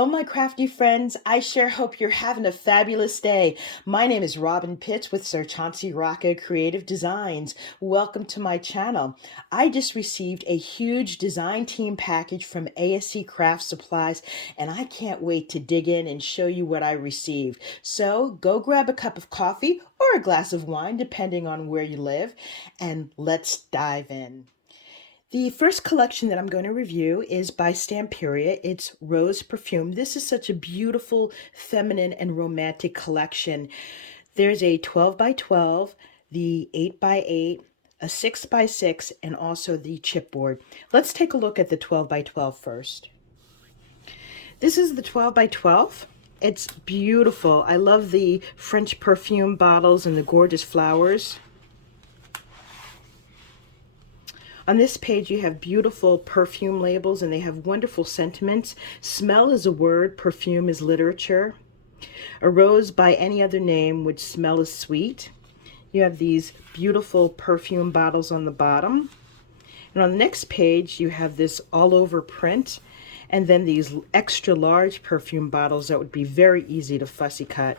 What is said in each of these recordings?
Hello, my crafty friends. I sure hope you're having a fabulous day. My name is Robyn Pitts with Sir Chauncey Rocco Creative Designs. Welcome to my channel. I just received a huge design team package from ASC Craft Supplies, and I can't wait to dig in and show you what I received. So go grab a cup of coffee or a glass of wine, depending on where you live, and let's dive in. The first collection that I'm going to review is by Stamperia. It's Rose Perfume. This is such a beautiful, feminine, and romantic collection. There's a 12 by 12, the 8 by 8, a 6 by 6, and also the chipboard. Let's take a look at the 12 by 12 first. This is the 12 by 12. It's beautiful. I love the French perfume bottles and the gorgeous flowers. On this page, you have beautiful perfume labels, and they have wonderful sentiments. Smell is a word, perfume is literature. A rose by any other name would smell as sweet. You have these beautiful perfume bottles on the bottom. And on the next page, you have this all over print, and then these extra large perfume bottles that would be very easy to fussy cut.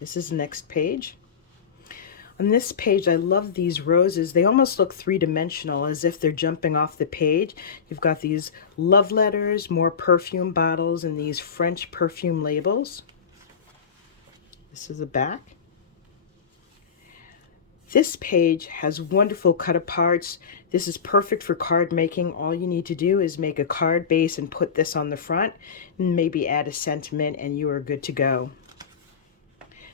This is the next page. On this page, I love these roses. They almost look three-dimensional, as if they're jumping off the page. You've got these love letters, more perfume bottles, and these French perfume labels. This is the back. This page has wonderful cut-aparts. This is perfect for card making. All you need to do is make a card base and put this on the front, and maybe add a sentiment, and you are good to go.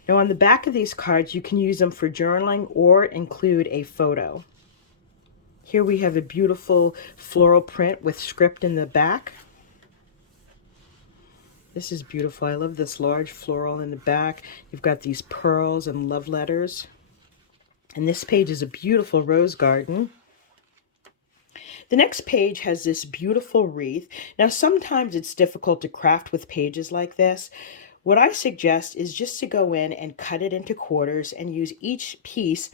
Now on the back of these cards, you can use them for journaling or include a photo. Here we have a beautiful floral print with script in the back. This is beautiful. I love this large floral in the back. You've got these pearls and love letters. And this page is a beautiful rose garden. The next page has this beautiful wreath. Now sometimes it's difficult to craft with pages like this. What I suggest is just to go in and cut it into quarters and use each piece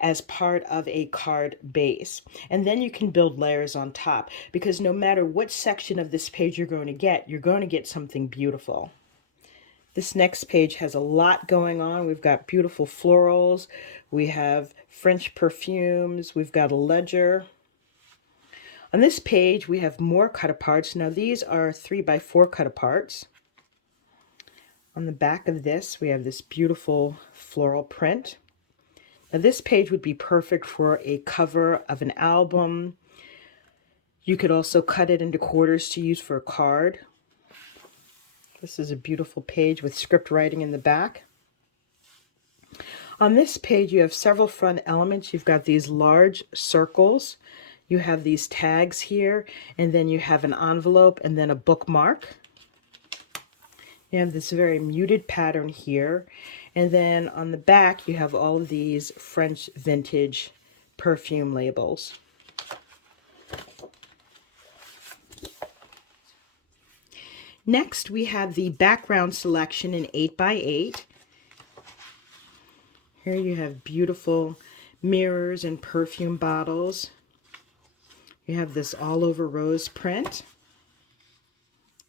as part of a card base. And then you can build layers on top, because no matter what section of this page you're going to get something beautiful. This next page has a lot going on. We've got beautiful florals. We have French perfumes. We've got a ledger. On this page, we have more cut-aparts. Now these are 3 by 4 cut-aparts. On the back of this, we have this beautiful floral print. Now this page would be perfect for a cover of an album. You could also cut it into quarters to use for a card. This is a beautiful page with script writing in the back. On this page, you have several front elements. You've got these large circles. You have these tags here, and then you have an envelope and then a bookmark. You have this very muted pattern here, and then on the back you have all of these French vintage perfume labels. Next we have the background selection in 8 by 8. Here you have beautiful mirrors and perfume bottles. You have this all over rose print.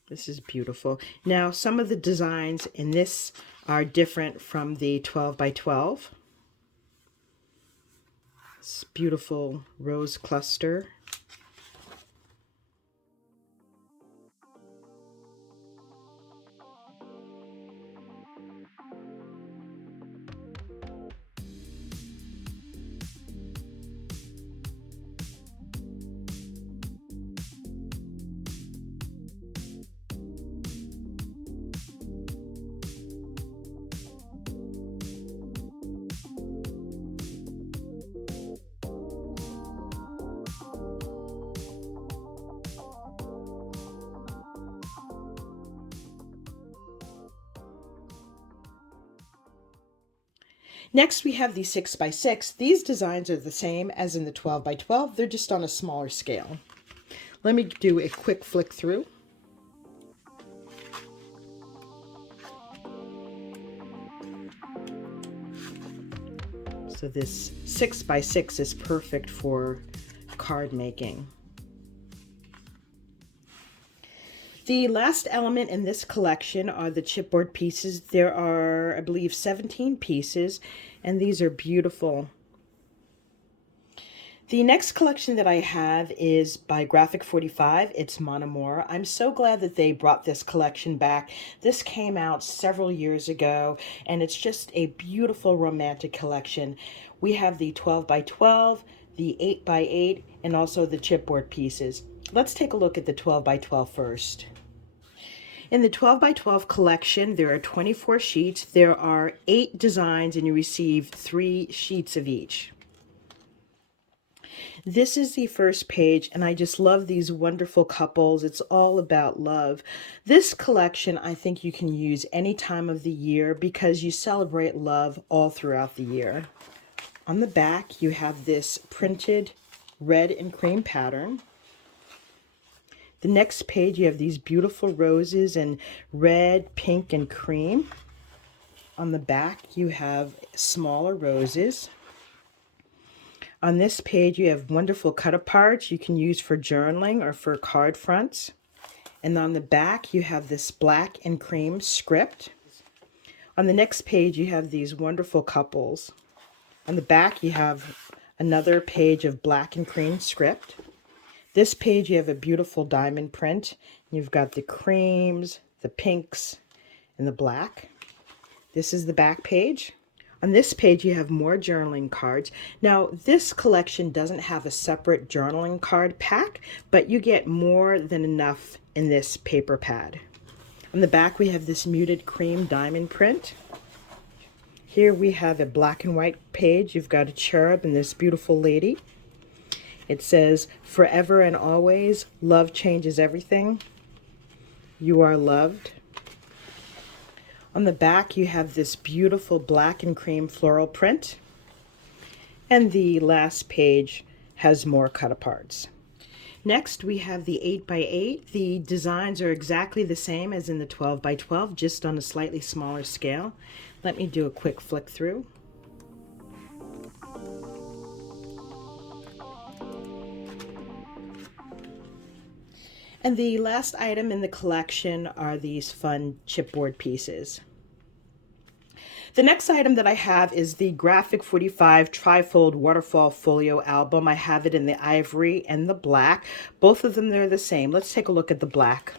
This is beautiful. Now, some of the designs in this are different from the 12 by 12. This beautiful rose cluster. Next, we have the 6 by 6. These designs are the same as in the 12 by 12. They're just on a smaller scale. Let me do a quick flick through. So this 6 by 6 is perfect for card making. The last element in this collection are the chipboard pieces. There are, I believe, 17 pieces, and these are beautiful. The next collection that I have is by Graphic 45. It's Monamour. I'm so glad that they brought this collection back. This came out several years ago, and it's just a beautiful romantic collection. We have the 12 by 12, the 8 by 8, and also the chipboard pieces. Let's take a look at the 12 by 12 first. In the 12 by 12 collection, there are 24 sheets. There are 8 designs, and you receive 3 sheets of each. This is the first page, and I just love these wonderful couples. It's all about love. This collection, I think you can use any time of the year because you celebrate love all throughout the year. On the back, you have this printed red and cream pattern. The next page, you have these beautiful roses in red, pink, and cream. On the back, you have smaller roses. On this page, you have wonderful cut-aparts you can use for journaling or for card fronts. And on the back, you have this black and cream script. On the next page, you have these wonderful couples. On the back, you have another page of black and cream script. This page, you have a beautiful diamond print. You've got the creams, the pinks, and the black. This is the back page. On this page, you have more journaling cards. Now, this collection doesn't have a separate journaling card pack, but you get more than enough in this paper pad. On the back, we have this muted cream diamond print. Here we have a black and white page. You've got a cherub and this beautiful lady. It says, "Forever and always, love changes everything. You are loved." On the back, you have this beautiful black and cream floral print. And the last page has more cut-aparts. Next, we have the 8 by 8. The designs are exactly the same as in the 12 by 12, just on a slightly smaller scale. Let me do a quick flick through. And the last item in the collection are these fun chipboard pieces. The next item that I have is the Graphic 45 Trifold Waterfall Folio album. I have it in the ivory and the black. Both of them, they're the same. Let's take a look at the black.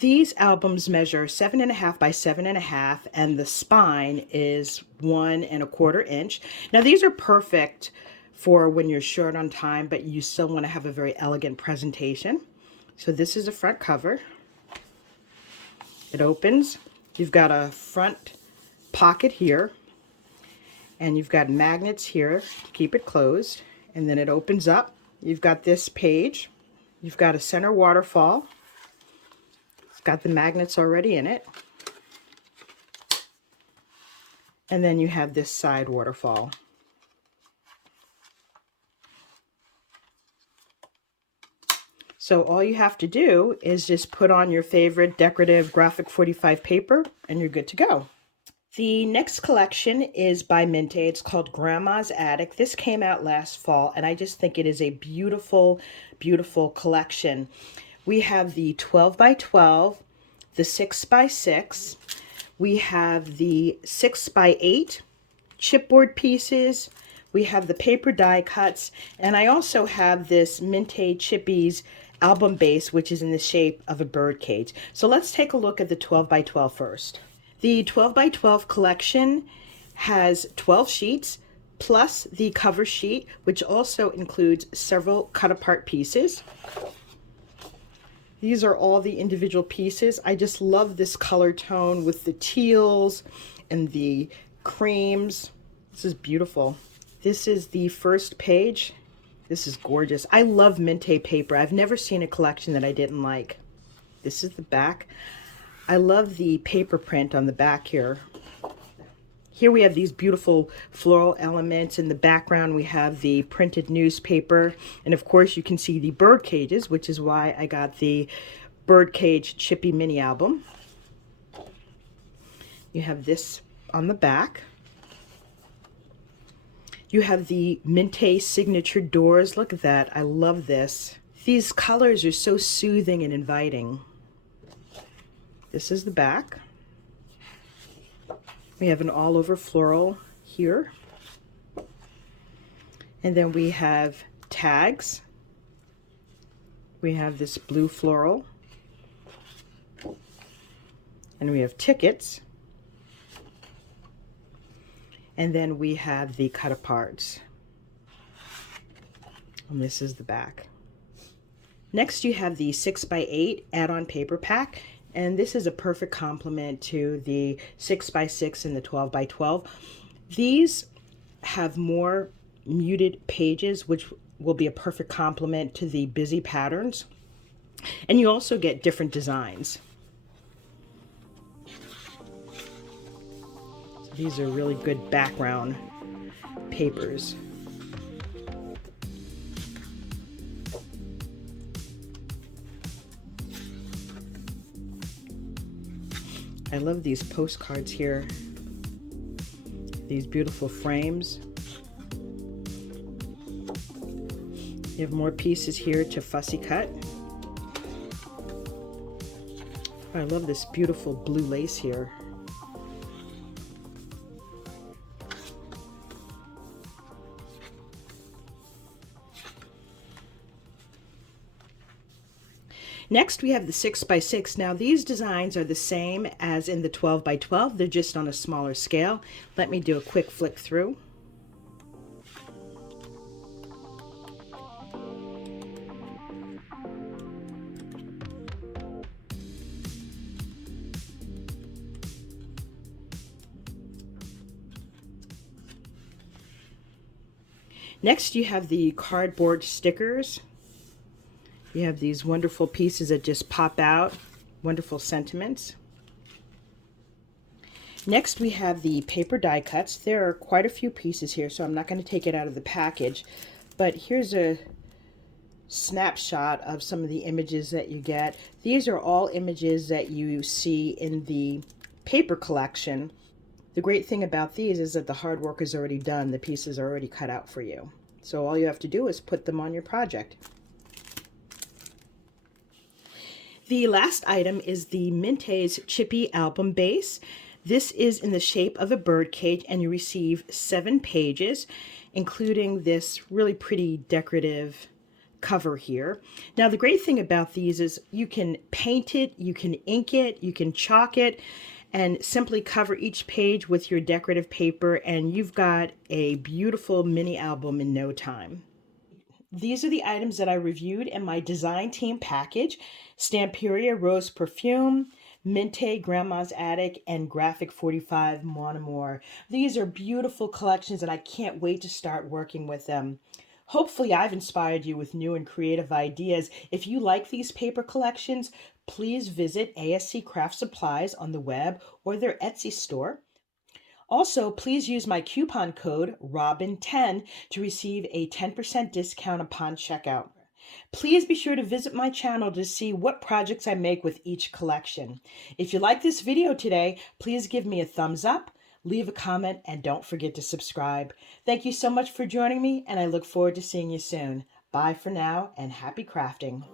These albums measure 7.5 by 7.5, and the spine is 1¼ inch. Now these are perfect for when you're short on time, but you still want to have a very elegant presentation. So this is the front cover. It opens. You've got a front pocket here, and you've got magnets here to keep it closed, and then it opens up. You've got this page. You've got a center waterfall. It's got the magnets already in it. And then you have this side waterfall. So all you have to do is just put on your favorite decorative Graphic 45 paper and you're good to go. The next collection is by Minte. It's called Grandma's Attic. This came out last fall, and I just think it is a beautiful, beautiful collection. We have the 12 by 12, the 6 by 6. We have the 6 by 8 chipboard pieces. We have the paper die cuts, and I also have this Minte Chippies album base, which is in the shape of a bird cage. So let's take a look at the 12 by 12 first. The 12 by 12 collection has 12 sheets plus the cover sheet, which also includes several cut-apart pieces. These are all the individual pieces. I just love this color tone with the teals and the creams. This is beautiful. This is the first page. This is gorgeous. I love Minte paper. I've never seen a collection that I didn't like. This is the back. I love the paper print on the back here. Here we have these beautiful floral elements. In the background, we have the printed newspaper. And of course, you can see the bird cages, which is why I got the Birdcage Chippy mini album. You have this on the back. You have the Minte signature doors. Look at that. I love this. These colors are so soothing and inviting. This is the back. We have an all over floral here. And then we have tags. We have this blue floral. And we have tickets. And then we have the cut aparts. And this is the back. Next you have the 6x8 add-on paper pack. And this is a perfect complement to the 6x6 and the 12x12. These have more muted pages, which will be a perfect complement to the busy patterns. And you also get different designs. So these are really good background papers. I love these postcards here. These beautiful frames. You have more pieces here to fussy cut. I love this beautiful blue lace here. Next, we have the 6x6. Now, these designs are the same as in the 12x12. They're just on a smaller scale. Let me do a quick flick through. Next, you have the cardboard stickers. You have these wonderful pieces that just pop out, wonderful sentiments. Next, we have the paper die cuts. There are quite a few pieces here, so I'm not going to take it out of the package. But here's a snapshot of some of the images that you get. These are all images that you see in the paper collection. The great thing about these is that the hard work is already done. The pieces are already cut out for you. So all you have to do is put them on your project. The last item is the Minte's Chippy Album Base. This is in the shape of a bird cage, and you receive 7 pages, including this really pretty decorative cover here. Now, the great thing about these is you can paint it, you can ink it, you can chalk it, and simply cover each page with your decorative paper, and you've got a beautiful mini album in no time. These are the items that I reviewed in my design team package: Stamperia Rose Perfume, Minte Grandma's Attic, and Graphic 45 Monamour. These are beautiful collections and I can't wait to start working with them. Hopefully I've inspired you with new and creative ideas. If you like these paper collections, please visit ASC Craft Supplies on the web or their Etsy store. Also, please use my coupon code Robyn10 to receive a 10% discount upon checkout. Please be sure to visit my channel to see what projects I make with each collection. If you like this video today, please give me a thumbs up, leave a comment, and don't forget to subscribe. Thank you so much for joining me, and I look forward to seeing you soon. Bye for now, and happy crafting.